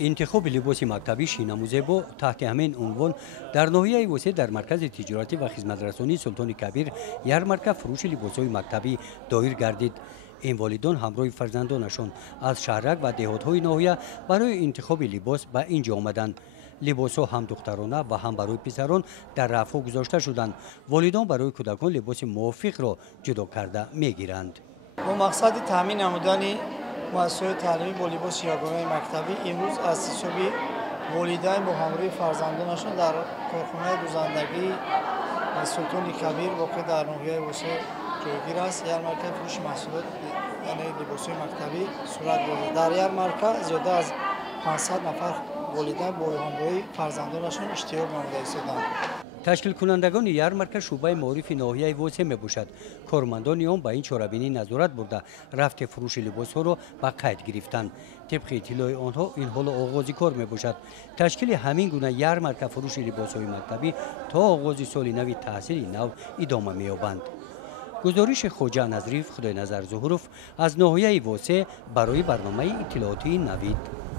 انتخاب لباس مکتبی شینموزه تحت همین عنوان در ناحیه وسه در مرکز تجارتی و خدمترسانی سلطان کبیر یارمارک فروش لباس‌های مکتبی دایر گردید. این والدان همراه فرزندانشان از شهرک و دهات‌های ناحیه برای انتخاب لباس به اینجا آمدند. لباس‌ها هم دخترانه و هم برای پسران در رفع گذاشته شدند. والدان برای کودکان لباس موافق را جدا کرده می‌گیرند. با مقصد تامین نمودن مؤسسات تعلیمی با لباس یگانه مکتبی امروز از حساب والدین با همراه فرزندانشان در کارخانه دوزندگی سلطان کبیر واقع در ناحیه وسه جایگیر است. یارمارک فروش محصولات یعنی لباس مکتبی صورت گرفته. در یارمارک زیاده از 500 نفر والدین با همراه فرزندانشان اشتراک نموده ایستادند. تشکیل کنندگان یارمارک شعبه معارف ناحیه وسه میباشد. کارمندان آن با این چاره‌بینی نظارت برده رفت فروش لباس ها را به قید گرفتند. طبق اطلاع آنها این حال آغاز کار میباشد. تشکیل همین گونه یارمارک فروش لباس های مکتبی تا آغاز سال نو تحصیل نو ادامه می‌یابند. گزارش خوجا نظریف خدای نظر ظهورف از ناحیه وسه برای برنامه اطلاعاتی نوید.